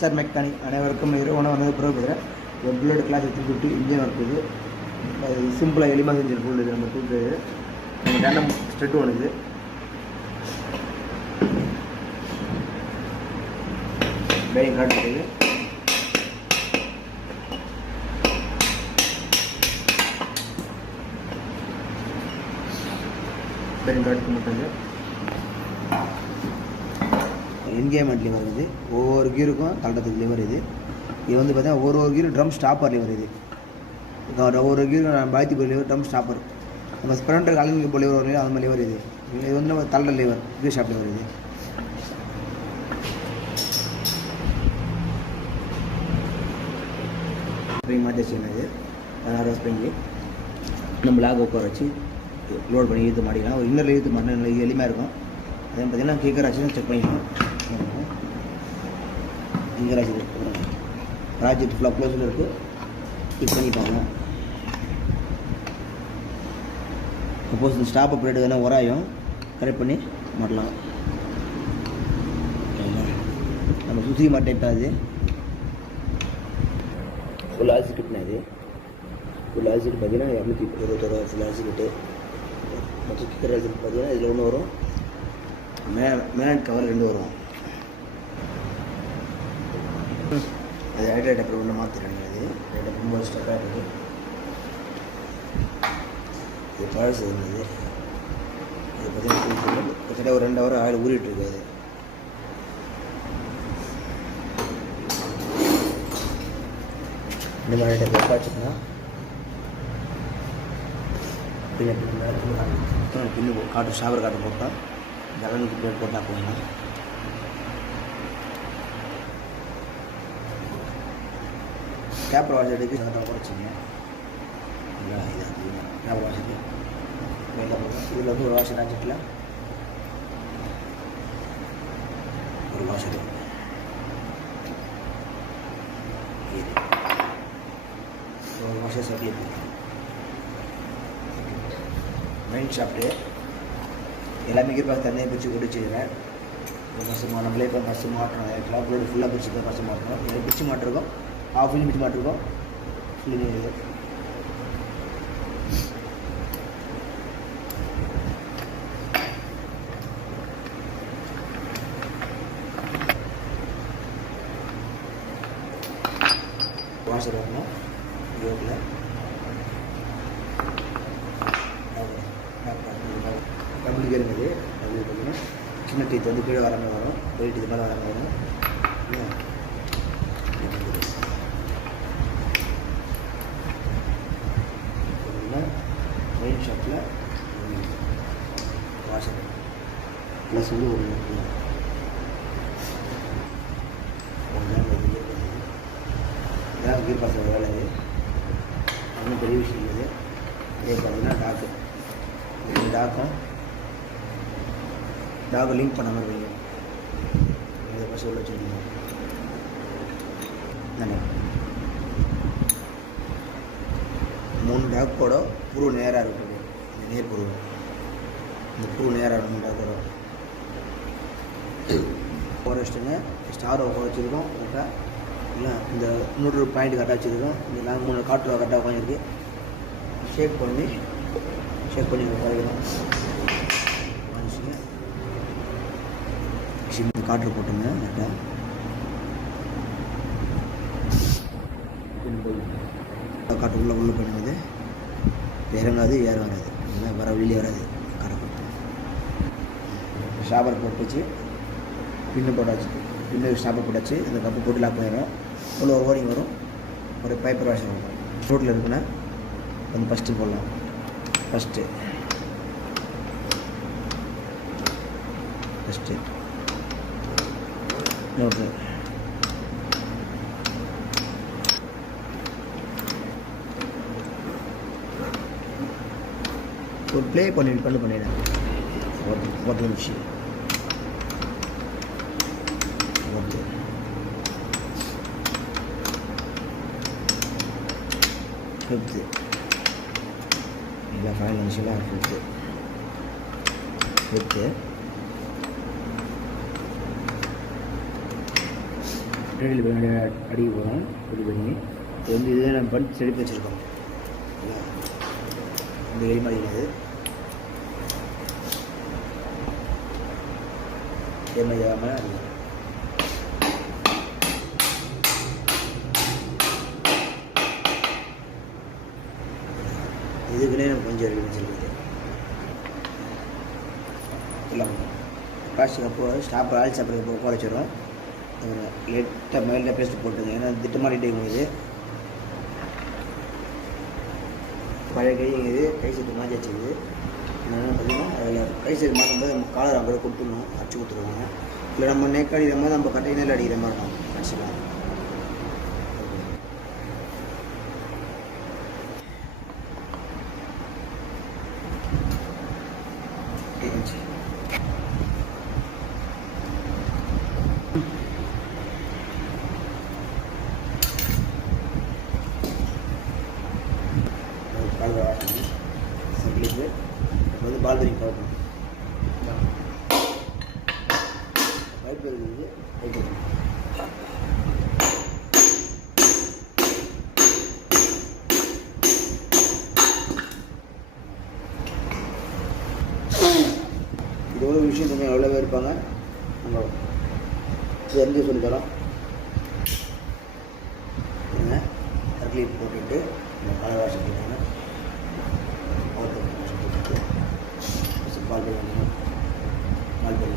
Mister mechanic அனைவருக்கும் இரவு வந்து புறப்படுறேன். ஒரு புல்லட் கிளாஸ் 350 இன்ஜின் ஒர்க் இது. சிம்பிளாக எளிமையாக செஞ்சு புல்லட் நம்ம தூக்குறது. நம்ம டேண்டம் ஸ்ட்ரெட் ஒன்று இது. பேரிங் காட்டுறது பேரிங் காட்டு மட்டும் என்கேமெண்ட் லிவர் இது. ஒவ்வொரு கீருக்கும் தள்ளுறதுக்கு லிவர் இது. இது வந்து பார்த்தீங்கன்னா ஒரு கீரு ட்ரம் ஸ்டாப்பர் லிவர் இது. ஒவ்வொரு கீரு பாய்த்தி போய் லிவர் ட்ரம் ஸ்டாப்பர். நம்ம ஸ்ப்ரெண்டர் கலந்து போய் லிவர் வரும் அந்த மாதிரி லிவர் இது. இது வந்து நம்ம தள்ளுற லிவர் கீர் ஷாப் லிவர் இது. ஸ்ப்ரிங் மாற்றி வச்சுக்கணும். இது 16 ஸ்ப்ரிங்கு நம்ம லாக் உட்கார வச்சு லோட் பண்ணி இழுத்து மாட்டிக்கலாம். ஒரு இன்னரில் இழுத்து மாட்டினா இது எளிமையாக இருக்கும். அதே பார்த்தீங்கன்னா கீக்கர் ஆச்சுன்னா செக் பண்ணிக்கணும். கீக்கர் ஆச்சு ப்ராஜெக்ட் ஃபுல்லாக க்ளோஸில் இருக்குது. கிளிக் பண்ணிப்பாங்க. சப்போஸ் இந்த ஸ்டாப் அப்ரேட் எதனா உராயும் கரெக்ட் பண்ணி மாட்டலாம். நம்ம சுற்றி மாட்டேட்டாது ஃபுல் ஆசிக்கிட்னா இது ஃபுல் ஆசிட் பார்த்தீங்கன்னா 221 ஃபுல் ஆசிக்கிட்டு மொத்தம் கிக்கர் ஆசிட் பார்த்தீங்கன்னா இதில் ஒன்று வரும். மேனட் கவர் 2 வரும். அது ஹைட்ரேட் அப்புறம் ஒன்று மாற்றிடுறாங்க. அது ஹைட்ரேட் ரொம்ப ஸ்டக்காக இருக்குது. இது பழசு இருந்தது. இது பார்த்தீங்கன்னா கிட்டத்தட்ட ஒரு 2 ஹவர் ஆயில் ஊறிட்டுருக்கு. அது இந்த மாதிரி டைப் வச்சுக்கோங்க. பின்னு காட்டு ஷாவர் காட்டு போட்டால் ஜலனுக்கு பிளேட் போட்டால் போயிடலாம். கேப்பர் வாஷருக்கு சட்டம் குறைச்சிங்க. இது கேப்பர் வாஷருக்கு இதில் வந்து ஒரு வாஷர் ஆச்சுட்டில் ஒரு வாஷர் ஒரு வாஷர் சப்ளை பண்ணுறோம். மெயின் ஷாப்ட்டு எல்லாமே பார்த்து தண்ணியை பிரித்து குடிச்சுக்கிறேன். இப்போ பஸ்ஸு நம்மளே இப்போ பஸ்ஸு மாட்டுறோம். கிளாப் ரோடு ஃபுல்லாக பிரிச்சு தான் பஸ்ஸு மாட்டுறோம். இதில் பிரிச்சு மாட்டிருக்கோம். ஆஃப் ஃபில் பிடிச்சி மாட்டிருக்கோம். ஃபுல்லுமே இது வாஷர் வரணும். யோகில் டபுள் கியர் இருக்குது. டபுள் பார்த்தீங்கன்னா சின்ன டீத் வந்து கீழே வராங்க வரும். வெயிட் இது மேலே வராங்க வரும். மெயின் ஷாப்பில் வாஷர் ப்ளஸ் வந்து ஒரு இதான் கீர் பாஸ் வேலை. இது ஒன்றும் பெரிய விஷயம் இருக்குது. இதே பார்த்தீங்கன்னா டாக்கும் லிங்க் பண்ண மாதிரி வைங்க. இதை பஸ் உள்ள வச்சுருக்கீங்க. 3 டாக்கோட புரு நேராக இருக்குது. இந்த நேர் புரு இந்த புரு நேராக இருக்கும். டாக்கோட ஃபாரஸ்ட்டுங்க ஸ்டாரை வச்சுருக்கோம். கரெக்டாக இல்லை இந்த 100 பாயிண்ட் கரெக்டாக வச்சுருக்கோம். இந்த நாங்கள் 3 காட்டு கரெக்டாக உட்காந்துருக்கு. ஷேக் பண்ணி குறைக்கணும். காற்று போட்டுங்க கரெக்டாக. காற்று உள்ள பண்ணுறது இறங்காது ஏற வராது. இல்லை வர வெளியே வராது. காரை போட்டு ஷாப்பர் போட்டு வச்சு பின்னு போட்டாச்சு. பின்னு ஷாப்பர் போட்டாச்சு. இந்த கப்பு போட்டு லாக் பண்ணிடும். உள்ள ஒரு ஓரிங் வரும். ஒரு பைப்பர் வாஷர் வரும். ரோட்டில் இருக்குன்னா வந்து ஃபஸ்ட்டு போடலாம். ஃபஸ்ட்டு ஓகே ஒரு ப்ளே பண்ணிவிடுறேன். ஒரு நிமிஷம் ஓகே. ஃபிஃப்த்து இல்லை ஃபைனல் நிமிஷம் ஃபிஃப்த்து ரெடியில் போய் அடிக்க போகிறோம் ரெடி பண்ணி இது வந்து இதே நம்ம பண்ணி செடிப்பு வச்சுருக்கோம். இந்த எலி மாடிக்கிறது இதே மாதிரி ஆகாமல் இதுக்குன்னே நம்ம கொஞ்சம் ரெடி வச்சுருக்குது எல்லாம் பிளாஸ்டிக் அப்போ ஸ்டாப் ஆயில் சாப்பிட்றது போக வச்சிடும். லைட்டாக மைல்டாக பேஸ்ட் போட்டுங்க, ஏன்னா திட்டமாக ரெடிங்க இது பழைய கைங்கிறது கை செட்டு மாற்றி வச்சுக்குது. என்ன பார்த்தீங்கன்னா அதில் கை செட்டு மாற்றும்போது நம்ம காலர் அங்கே கொடுத்துடணும், அடிச்சு கொடுத்துருவாங்க. இல்லை நம்ம நெக் அடிக்கிற மாதிரி நம்ம கட்டையினில் அடிக்கிற மாதிரி இருக்கும் அடிச்சுக்கலாம். கால் வாஷ் பண்ணி சிம்பிளுக்கு வந்து பால் பெரிங் பார்க்கணும். பைப் இருக்குது பைப் இது ஒரு விஷயம் கொஞ்சம் எவ்வளோ பேர் இருப்பாங்க நம்ம இது எங்கே சொல்லித்தரோம். கிளீப் போட்டுட்டு இந்த காலை வாஷ் பண்ணிக்கோங்க. பால் பண்ணி